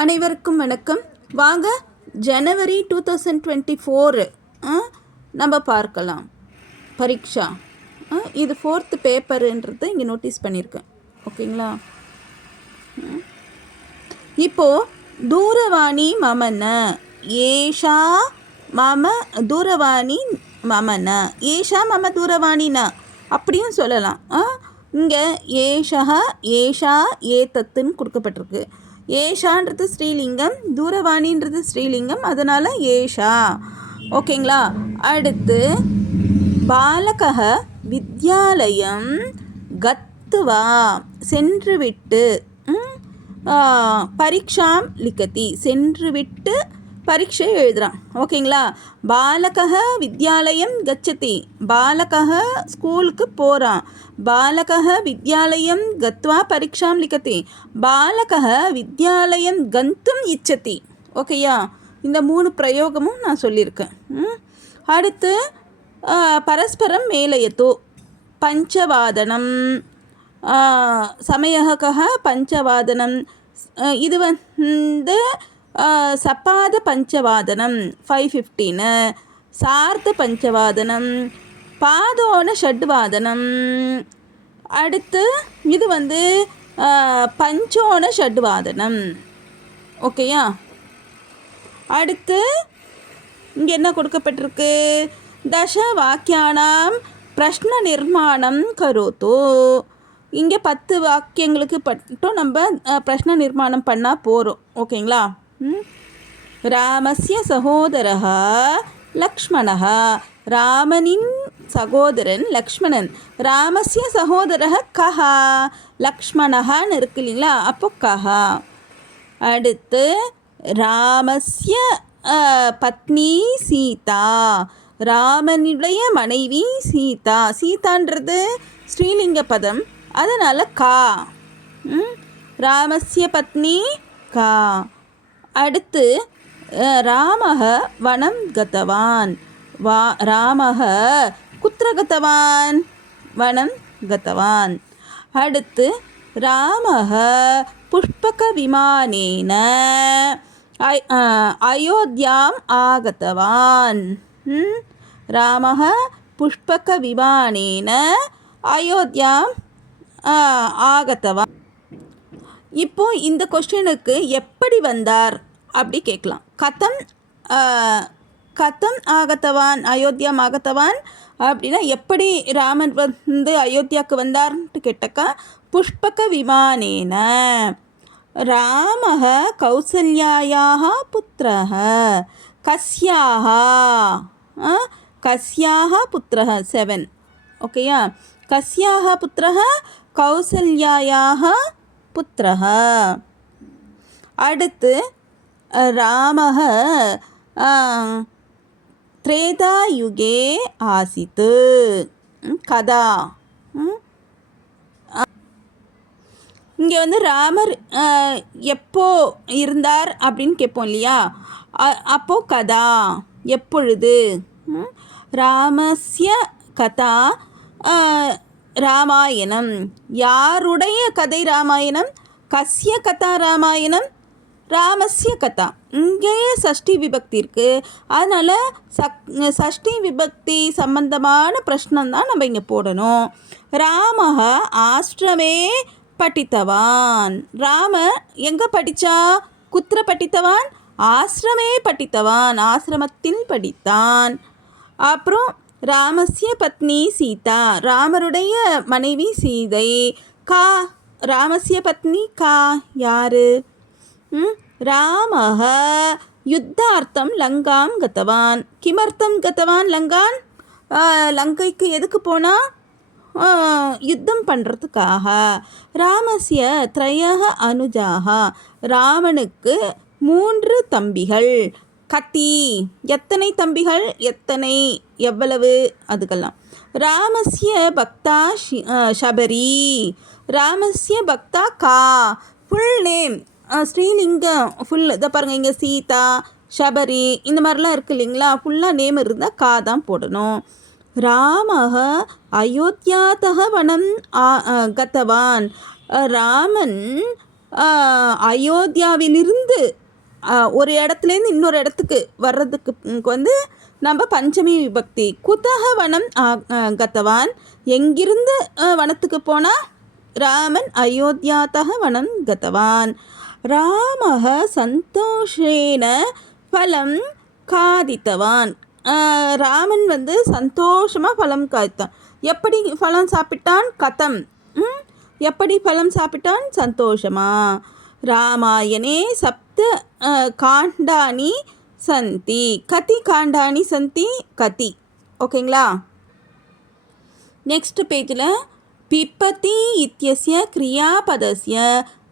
அனைவருக்கும் வணக்கம். வாங்க ஜனவரி 2024 நம்ம பார்க்கலாம். பரீட்சா இது 4th பேப்பருன்றதை இங்கே நோட்டீஸ் பண்ணியிருக்கேன். ஓகேங்களா? இப்போது தூரவாணி மமன ஏஷா மம தூரவாணி மமன ஏஷா மம தூரவாணின அப்படியும் சொல்லலாம். இங்கே ஏஷா ஏதத்துன்னு கொடுக்கப்பட்டிருக்கு. ஏஷான்றது ஸ்ரீலிங்கம், தூரவாணின்றது ஸ்ரீலிங்கம், அதனால் ஏஷா. ஓகேங்களா? அடுத்து பாலகः வித்யாலயம் கத்வா சென்றுவிட்டு பரீட்சாம் லிக்கதி சென்றுவிட்டு பரீட்சை எழுதுகிறான். ஓகேங்களா? பாலகः வித்யாலயம் கச்சதி பாலகः ஸ்கூலுக்கு போகிறான். பாலகः வித்யாலயம் கத்வா பரீட்சாம் லிக்கதி பாலகः வித்யாலயம் கந்தும் இச்சதி. ஓகேயா? இந்த 3 பிரயோகமும் நான் சொல்லியிருக்கேன். அடுத்து பரஸ்பரம் மேலயத்து பஞ்சவாதனம் சமயகः பஞ்சவாதனம் இது வந்து சப்பாத பஞ்சவாதனம் 5:15 சார்த்த பஞ்சவாதனம் பாதோன ஷட்வாதனம். அடுத்து இது வந்து பஞ்சோன ஷட்வாதனம். ஓகேயா? அடுத்து இங்கே என்ன கொடுக்கப்பட்டிருக்கு? தச வாக்கியானாம் பிரஷ்ன நிர்மாணம் கரோத்து. இங்கே 10 வாக்கியங்களுக்கு மட்டும் நம்ம பிரஷ்ன நிர்மாணம் பண்ணால் போகிறோம். ஓகேங்களா? ராமஸ்ய சகோதரः லக்ஷ்மணः ராமனின் சகோதரன் லக்ஷ்மணன். ராமஸ்ய சகோதரः கஹ லக்ஷ்மணஹன்னு இருக்கு இல்லைங்களா? அப்போ கஹ. அடுத்து ராமஸ்ய பத்னி சீதா ராமனுடைய மனைவி சீதா. சீதான்றது ஸ்ரீலிங்க பதம், அதனால் கா. ராமஸ்ய பத்னி கா. அடுத்து ராமः வனம் கதவான் ராமः குத்திர கதவான் வனம் கதவான். அடுத்து ராமः புஷ்பக விமானேன அயோத்தியாம் ஆகதவான். ராமः புஷ்பக விமானேன அயோத்தியாம் ஆகதவான். இப்போது இந்த கொஸ்டினுக்கு எப்படி வந்தார் அப்படி கேட்கலாம். கதம் ஆகத்தவான் அயோத்தியாம் ஆகத்தவான் அப்படின்னா எப்படி ராமன் வந்து அயோத்தியாவுக்கு வந்தார்ன்ட்டு கேட்டக்கா புஷ்பக விமானேன. ராமः கௌசல்யாயாः புத்திரः கஸ்யாः புத்திரः 7. ஓகேயா? கஸ்யாः புத்திரः கௌசல்யாயாः புத்திரः. அடுத்து ராமः திரேதாயுகே ஆசித் கதா. இங்கே வந்து ராமர் எப்போ இருந்தார் அப்படின்னு கேட்போம் இல்லையா? அப்போது கதா எப்பொழுது. ராமஸ்ய கதா ராமாயணம் யாருடைய கதை ராமாயணம்? கஸ்ய கதா ராமாயணம் ராமஸ்ய கதா. இங்கேயே சஷ்டி விபக்தி இருக்குது, அதனால் சஷ்டி விபக்தி சம்பந்தமான பிரஷ்னம் தான் நம்ம இங்கே போடணும். ராமः ஆஷ்ரமே படித்தவான். ராம எங்கே படித்தா? குத்திர படித்தவான் ஆசிரமே படித்தவான் ஆசிரமத்தில் படித்தான். அப்புறம் ராமஸ்ய பத்னி சீதா ராமருடைய மனைவி சீதை. கா ராமஸ்ய பத்னி கா யாரு? ராமः யுத்தார்த்தம் லங்காம் கதவான். கிமர்த்தம் கதவான் லங்கான்? லங்கைக்கு எதுக்கு போனால் யுத்தம் பண்ணுறதுக்காக. ராமஸ்ய த்ரயः அனுஜாக ராவனுக்கு 3 தம்பிகள். கத்தி எத்தனை தம்பிகள்? எத்தனை எவ்வளவு அதுக்கெல்லாம். ராமஸ்ய பக்தா ஷபரி ராமஸ்ய பக்தா கா. ஃபுல் நேம் ஸ்ரீலிங்கம் ஃபுல் இதை பாருங்கள். இங்கே சீதா ஷபரி இந்த மாதிரிலாம் இருக்குது இல்லைங்களா? ஃபுல்லாக நேம் இருந்தால் கா தான் போடணும். ராமः அயோத்தியாதः வனம் கதவான். ராமன் அயோத்தியாவிலிருந்து ஒரு இடத்துலேருந்து இன்னொரு இடத்துக்கு வர்றதுக்கு வந்து நம்ம பஞ்சமி விபக்தி. குதஹ வனம் கதவான், எங்கிருந்து வனத்துக்கு போனால் ராமன் அயோத்தியாத்தக வனம் கதவான். ராமः சந்தோஷேன பலம் காதித்தவான். ராமன் வந்து சந்தோஷமாக பழம் காய்த்தான். எப்படி பழம் சாப்பிட்டான்? கதம், எப்படி பழம் சாப்பிட்டான்? சந்தோஷமா. ராமாயணே சப்த காண்டானி சந்தி. கதி காண்டானி சந்தி, கதி. ஓகேங்களா? நெக்ஸ்ட் பேஜில் பிப்பதி இத்தியஸ்ய கிரியாபதஸ்ய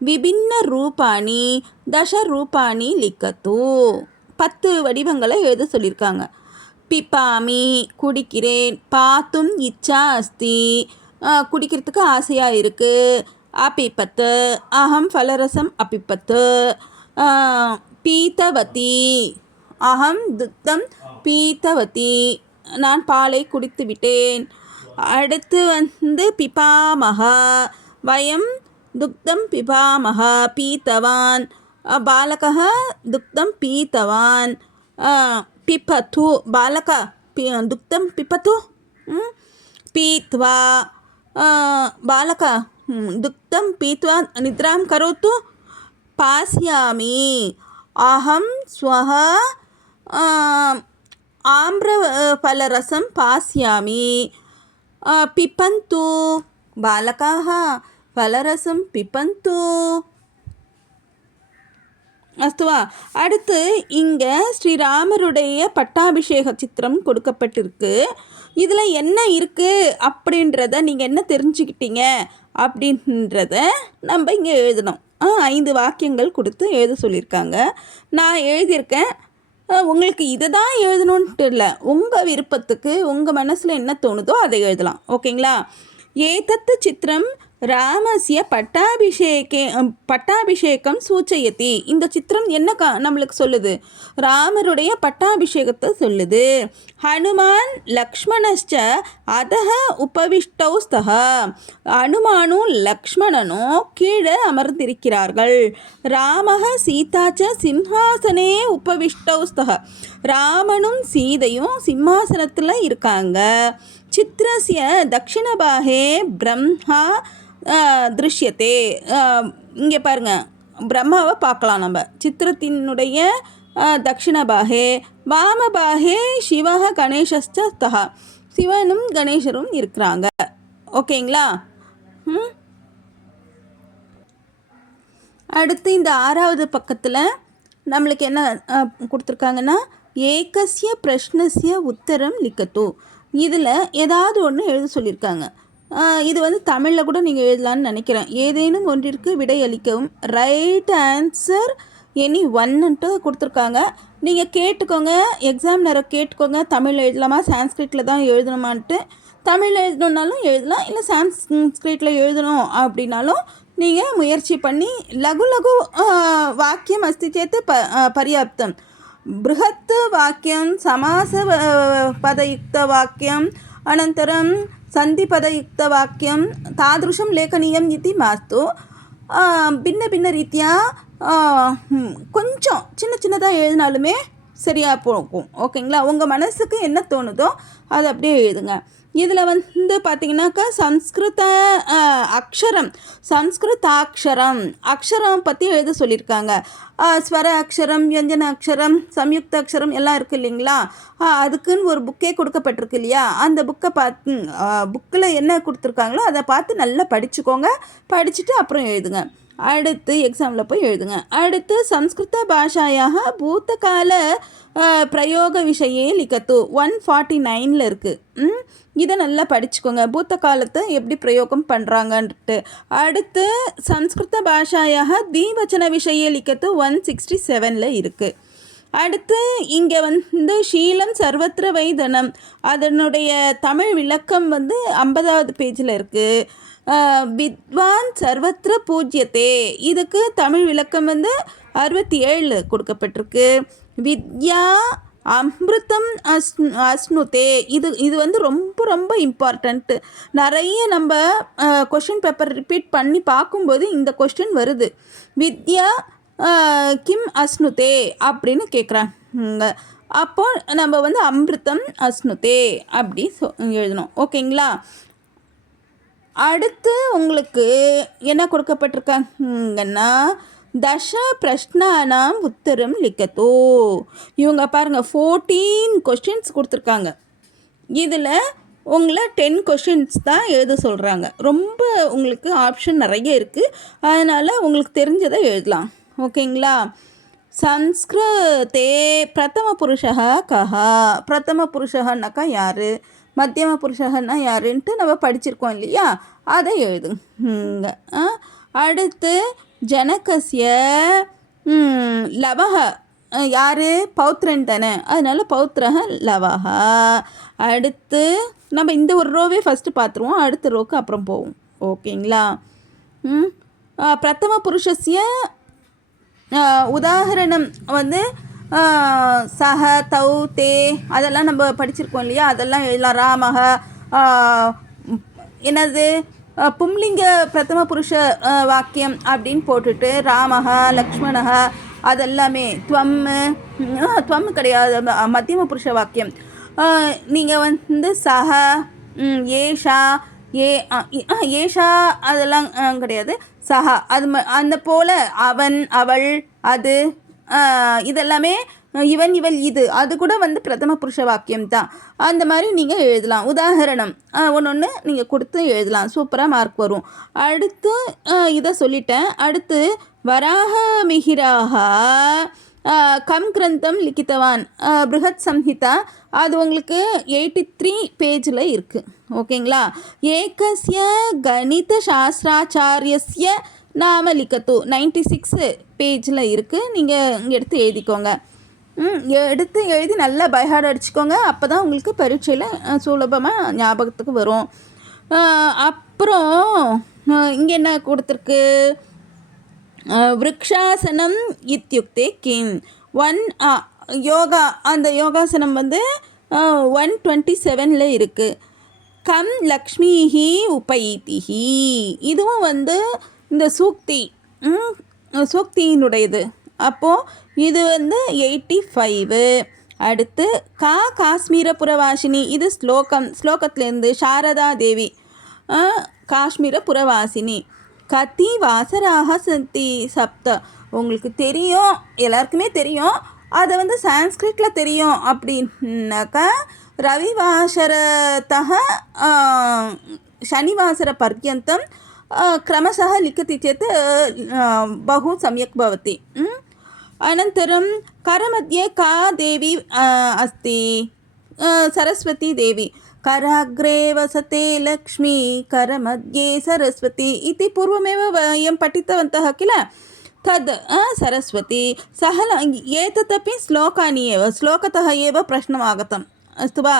விபின்ன ரூபாணி தச ரூபாணி லிக்கத்து. 10 வடிவங்களை எழுத சொல்லியிருக்காங்க. பிப்பாமி குடிக்கிறேன், பாத்தும் இச்சா அஸ்தி குடிக்கிறதுக்கு ஆசையாக இருக்குது, அபிப்பத்து அகம் ஃபலரசம் அபிப்பத்து, பீத்தவதி அகம் துக்தம் பீத்தவதி நான் பாலை குடித்து விட்டேன். அடுத்து வந்து பிபாமக வயம் துக்தம் பிபாமக பீத்தவான், பாலகः துக்தம் பீத்தவான். பிப்பத்து பாலக दुग्धं पिबतु, पीत्वा बालक दुग्धं पीत्वा निद्रां करोतु. पास्यामि अहं स्वः आम्रफलरसं पास्यामि. पिबन्तु बालकाः फलरसं पिबन्तु. அஸ்துவா. அடுத்து இங்கே ஸ்ரீராமருடைய பட்டாபிஷேக சித்திரம் கொடுக்கப்பட்டிருக்கு. இதில் என்ன இருக்குது அப்படின்றத நீங்கள் என்ன தெரிஞ்சுக்கிட்டீங்க அப்படின்றத நம்ம இங்கே எழுதணும். 5 வாக்கியங்கள் கொடுத்து எழுத சொல்லியிருக்காங்க. நான் எழுதியிருக்கேன். உங்களுக்கு இதை தான் எழுதணுன்ட்டு இல்லை, உங்கள் விருப்பத்துக்கு உங்கள் மனசில் என்ன தோணுதோ அதை எழுதலாம். ஓகேங்களா? ஏதத்து சித்திரம் ராமஸ்ய பட்டாபிஷேகம் சூச்சயதி. இந்த சித்திரம் என்ன நம்மளுக்கு சொல்லுது? ராமருடைய பட்டாபிஷேகத்தை சொல்லுது. ஹனுமான் லக்ஷ்மணஸ்ச அதஹ உபவிஷ்டௌ ஸ்தஹ. ஹனுமானும் லக்ஷ்மணனும் கீழே அமர்ந்திருக்கிறார்கள். ராமஹ சீதாச்ச சிம்ஹாசனே உபவிஷ்டௌ ஸ்தஹ. ராமனும் சீதையும் சிம்மாசனத்தில் இருக்காங்க. சித்திரஸ்ய தக்ஷிணபாகே பிரம்மா திருஷ்யத்தே. இங்கே பாருங்கள், பிரம்மாவை பார்க்கலாம் நம்ம. சித்திரத்தினுடைய தக்ஷிணபாகே வாமபாகே சிவஹ கணேசஸ்தஹ. சிவனும் கணேசரும் இருக்கிறாங்க. ஓகேங்களா? அடுத்து இந்த 6வது பக்கத்தில் நம்மளுக்கு என்ன கொடுத்துருக்காங்கன்னா, ஏகஸ்ய பிரஷ்னஸ்ய உத்தரம் லிக்கத்து. இதில் ஏதாவது ஒன்று எழுத சொல்லியிருக்காங்க. இது வந்து தமிழில் கூட நீங்கள் எழுதலான்னு நினைக்கிறேன். ஏதேனும் ஒன்றிற்கு விடை அளிக்கவும். ரைட் ஆன்சர் எனி ஒன்னுன்ட்டு கொடுத்துருக்காங்க. நீங்கள் கேட்டுக்கோங்க, எக்ஸாமினரை கேட்டுக்கோங்க, தமிழில் எழுதலாமா சான்ஸ்கிரிட்டில் தான் எழுதணுமான்ட்டு. தமிழில் எழுதணுன்னாலும் எழுதலாம், இல்லை சான்ஸ்கிரிட்டில் எழுதணும் அப்படின்னாலும் நீங்கள் முயற்சி பண்ணி லகு லகு வாக்கியம் அஸ்தி சேத்து பர்யாப்தம். बृहत् वाक्यं समासपदयुक्तवाक्यम् अनन्तरं सन्धिपदयुक्तवाक्यं तादृशं लेखनीयम् इति मास्तु. भिन्नभिन्नरीत्या கொஞ்சம் சின்னதாக எழுதினாலுமே சரியாக போகும். ஓகேங்களா? உங்கள் மனசுக்கு என்ன தோணுதோ அதை அப்படியே எழுதுங்க. இதில் வந்து பார்த்திங்கனாக்கா அக்ஷரம் பற்றி எழுத சொல்லியிருக்காங்க. ஸ்வர அக்ஷரம், வியஞ்சன அக்ஷரம், சம்யுக்த அக்ஷரம் எல்லாம் இருக்குது இல்லைங்களா? அதுக்குன்னு ஒரு புக்கே கொடுக்கப்பட்டிருக்கு இல்லையா? அந்த புக்கை பார்த்து புக்கில் என்ன கொடுத்துருக்காங்களோ அதை பார்த்து நல்லா படிச்சுக்கோங்க. படிச்சுட்டு அப்புறம் எழுதுங்க. அடுத்து எக்ஸாமில் போய் எழுதுங்க. அடுத்து சம்ஸ்கிருத பாஷாயாக பூத்தகால பிரயோக விஷயே லிக்கத்து 149 இருக்குது. இதை நல்லா படிச்சுக்கோங்க, பூத்த காலத்தை எப்படி பிரயோகம் பண்ணுறாங்கன்ட்டு. அடுத்து சம்ஸ்கிருத பாஷாயாக தீவச்சன விஷய லிக்கத்து 167 இருக்குது. அடுத்து இங்கே வந்து ஷீலம் சர்வத்திர வைதனம், அதனுடைய தமிழ் விளக்கம் வந்து 50வது பேஜில் இருக்குது. வித்வான் சர்வத்திர பூஜ்யத்தே, இதுக்கு தமிழ் விளக்கம் வந்து 67 கொடுக்கப்பட்டிருக்கு. வித்யா அமிர்தம் அஸ்னுதே, இது வந்து ரொம்ப இம்பார்ட்டண்ட்டு. நிறைய நம்ம கொஷின் பேப்பர் ரிப்பீட் பண்ணி பார்க்கும்போது இந்த கொஸ்டின் வருது. வித்யா கிம் அஸ்னுதே அப்படின்னு கேட்குறாங்க. அப்போ நம்ம வந்து அமிர்தம் அஸ்னுதே அப்படி எழுதணும். ஓகேங்களா? அடுத்து உங்களுக்கு என்ன கொடுக்கப்பட்டிருக்காங்கன்னா தச பிரஷ்னானாம் உத்தரம் லிக்கத்தோ. இவங்க பாருங்கள் 14 கொஸ்டின்ஸ் கொடுத்துருக்காங்க. இதில் உங்களை 10 கொஷின்ஸ் தான் எழுத சொல்கிறாங்க. ரொம்ப உங்களுக்கு ஆப்ஷன் நிறைய இருக்குது, அதனால் உங்களுக்கு தெரிஞ்சதை எழுதலாம். ஓகேங்களா? சம்ஸ்கிருதே பிரதம புருஷா கஹா. பிரதம புருஷன்னாக்கா யார், மத்தியம புருஷன்னா யாருன்ட்டு நம்ம படிச்சிருக்கோம் இல்லையா, அதை எழுதுங்க. அடுத்து ஜனகசிய லவஹ யார், பௌத்ரன் தானே, அதனால் பௌத்ரஹ லவஹா. அடுத்து நம்ம இந்த ஒரு ரோவே ஃபஸ்ட்டு பார்த்துருவோம், அடுத்த ரோக்கு அப்புறம் போவோம். ஓகேங்களா? பிரதம புருஷஸ்ய உதாரணம் வந்து சஹ தௌ தே அதெல்லாம் நம்ம படிச்சிருக்கோம் இல்லையா, அதெல்லாம் எழுதலாம். ராமஹ என்னது பும்லிங்க பிரதம புருஷ வாக்கியம் அப்படின்னு போட்டுட்டு ராமஹ லக்ஷ்மணஹ அதெல்லாமே துவம் கிடையாது, மத்தியம புருஷ வாக்கியம். நீங்கள் வந்து சஹ ஏஷா ஏஷா அதெல்லாம் கிடையாது, சஹா அது அந்த போல் அவன் அவள் அது இதெல்லாமே இவன் இவள் இது அது கூட வந்து பிரதம புருஷ வாக்கியம் தான். அந்த மாதிரி நீங்கள் எழுதலாம். உதாரணம் ஒன்று நீங்கள் கொடுத்து எழுதலாம், சூப்பராக மார்க் வரும். அடுத்து இதை சொல்லிட்டேன். அடுத்து வராக மிஹிராக கம் கிரந்தம் லிக்கித்தவான் பிருஹத் சம்ஹிதா, அது உங்களுக்கு 83 பேஜில் இருக்குது. ஓகேங்களா? ஏகஸ்ய கணித சாஸ்திராச்சாரியஸ்ய நாம லிக்கத்து 96 பேஜில் இருக்குது. நீங்கள் இங்கே எடுத்து எழுதிக்கோங்க. எடுத்து எழுதி நல்லா பைஹார்ட் அடிச்சுக்கோங்க, அப்போ தான் உங்களுக்கு பரீட்சையில் சுலபமாக ஞாபகத்துக்கு வரும். அப்புறம் இங்கே என்ன கொடுத்துருக்கு, விருக்ஷாசனம் இத்யுக்தே கிம் யோகா. அந்த யோகாசனம் வந்து 127 இருக்குது. கம் லக்ஷ்மிஹி உபைதிஹி, இதுவும் வந்து இந்த சூக்தியினுடையது. அப்போது இது வந்து 85. அடுத்து காஷ்மீர புறவாசினி, இது ஸ்லோகத்துலேருந்து சாரதா தேவி காஷ்மீர புறவாசினி. கதி வாசராக சந்தி சப்த, உங்களுக்கு தெரியும், எல்லாருக்குமே தெரியும், அதை வந்து சான்ஸ்கிரிட்டில் தெரியும் அப்படின்னாக்கா ரவிவாசரத்தः शनिवासर पर्यन्तं क्रमशः लिखति चेत् बहु सम्यक् भवति. अनन्तरं करमध्ये का देवी अस्ति, सरस्वती देवी. कराग्रे वसते लक्ष्मी करमध्ये सरस्वती इति पूर्वमेव वयं पठितवन्तः किल, तद् सरस्वती. सः एतदपि श्लोकानि एव, श्लोकतः एव प्रश्नम् आगतम्, अस्तु वा.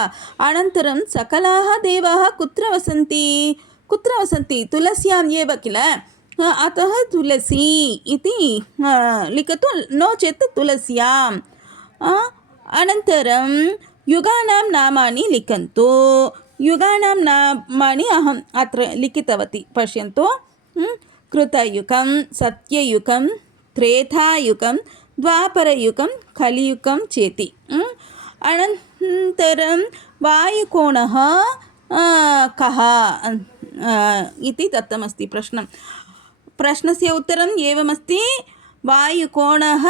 अनन्तरं सकलाः देवाः कुत्र वसन्ति, तुलस्याम् एव किल, अतः तुलसी इति लिखतु, नो चेत् तुलस्याम्. अनन्तरं युगानां नामानि लिखन्तु. युगानां नामानि अहम् अत्र लिखितवती, पश्यन्तु. कृतयुगं, सत्ययुगं, त्रेतायुगं, द्वापरयुगं, कलियुगं चेति. अनन्तरं वायुकोणः कः इति दत्तमस्ति प्रश्नस्य उत्तरम् एवमस्ति, वायुकोणः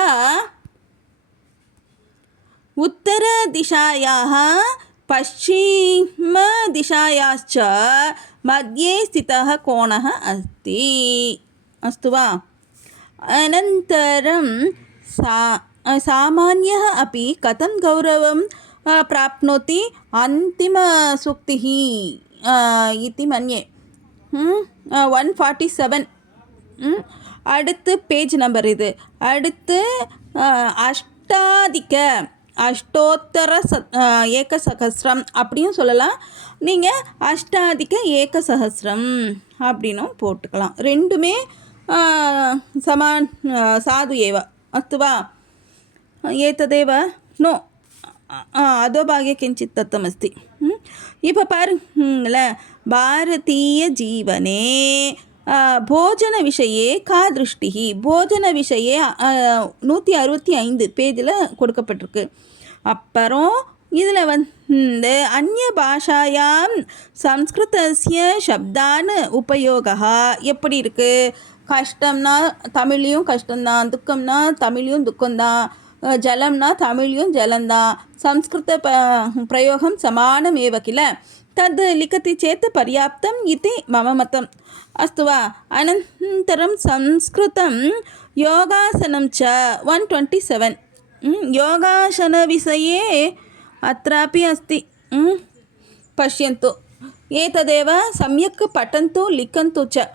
उत्तरदिशायाः पश्चिमदिशायाश्च मध्ये स्थितः कोणः अस्ति, अस्तु वा. अनन्तरं सामान्यः अपि कथं गौरवं प्राप्नोति अन्तिमसूक्तिः इति मन्ये. 147. அடுத்து பேஜ் நம்பர் இது. அடுத்து அஷ்டோத்தர ஏகசகஸ்ரம் அப்படியும் சொல்லலாம், நீங்கள் அஷ்டாதிக ஏகசஹஸ்ரம் அப்படின்னும் போட்டுக்கலாம். ரெண்டுமே சாது ஏவ, அஸ்து வா. ஏததேவ நோ அதோபாகிய கிஞ்சித் தத்தமஸ்தி. இப்போ பாருங்களேன், பாரதிய ஜீவனே போஜனவிஷயே கா திருஷ்டிஹி, போஜனவிஷயே 165 பேஜில் கொடுக்கப்பட்டிருக்கு. அப்புறம் இதில் வந்து அந்நிய பாஷாயாம் சம்ஸ்கிருதஸ்ய சப்தான் உபயோகா எப்படி இருக்குது? கஷ்டம்னா தமிழ்லையும் கஷ்டம்தான், துக்கம்னா தமிழ்லையும் துக்கம்தான், ஜலம்னா தமிழ்லையும் ஜலம்தான், சம்ஸ்கிருத பிரயோகம் சமானம் ஏவ கில தத் லிखति चेत् पर्याप्तम् इति मम मतम्. अस्तु वा? अनन्तरं संस्कृतं योगासनं च 127 योगासनविषये अत्रापि अस्ति. पश्यन्तु, एतदेव सम्यक् पठन्तु लिखन्तु च.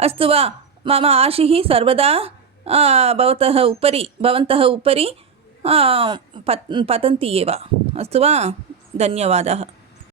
अस्तु वा? मम आशिः सर्वदा भवन्तः उपरि पतन्ति एव. अस्तु वा? धन्यवादः.